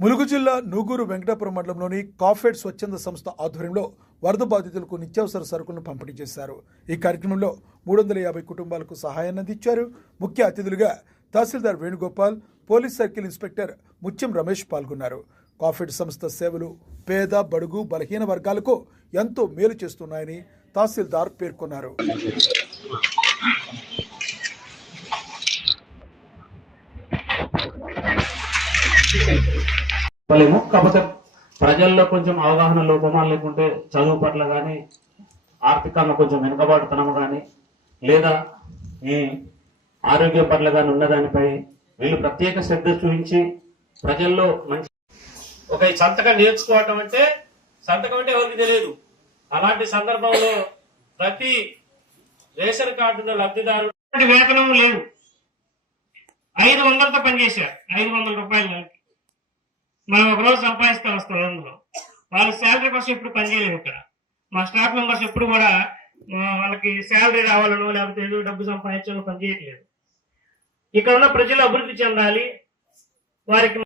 ములుగు జిల్లా నూగూరు వెంకటాపురం మండలంలోని కాఫెడ్ స్వచ్ఛంద సంస్థ ఆధ్వర్యంలో వరద బాధితులకు నిత్యావసర సరుకులను పంపిణీ చేశారు. ఈ కార్యక్రమంలో 350 కుటుంబాలకు సహాయాన్ని అందించారు. ముఖ్య అతిథులుగా తహసీల్దార్ వేణుగోపాల్, పోలీస్ సర్కిల్ ఇన్స్పెక్టర్ ముత్యం రమేష్ పాల్గొన్నారు. కాఫెడ్ సంస్థ సేవలు పేద, బడుగు, బలహీన వర్గాలకు ఎంతో మేలు చేస్తున్నాయని తహసీల్దార్ పేర్కొన్నారు. కాకపోతే ప్రజల్లో కొంచెం అవగాహన లోపమా, లేకుంటే చదువు పట్ల కానీ ఆర్థికంగా కొంచెం వెనుకబాటుతనం కానీ లేదా ఈ ఆరోగ్యం పట్ల కానీ ఉన్నదానిపై వీళ్ళు ప్రత్యేక శ్రద్ధ చూపించి ప్రజల్లో మంచి ఒక సంతకం నేర్చుకోవటం అంటే ఎవరికి తెలియదు. అలాంటి సందర్భంలో ప్రతి రేషన్ కార్డుల లబ్ధిదారు వేతనం లేదు, 500తో పనిచేశారు. 500 రూపాయలు నెలకి మనం ఒకరోజు సంపాదిస్తూ వస్తాం. అందులో వాళ్ళ శాలరీ కోసం ఎప్పుడు పనిచేయలేదు. ఇక్కడ మా స్టాఫ్ మెంబర్స్ ఎప్పుడు కూడా వాళ్ళకి శాలరీ రావాలనో లేకపోతే ఏదో డబ్బు సంపాదించాలో పనిచేయట్లేదు. ఇక్కడ ఉన్న ప్రజలు అభివృద్ధి చెందాలి, వారికి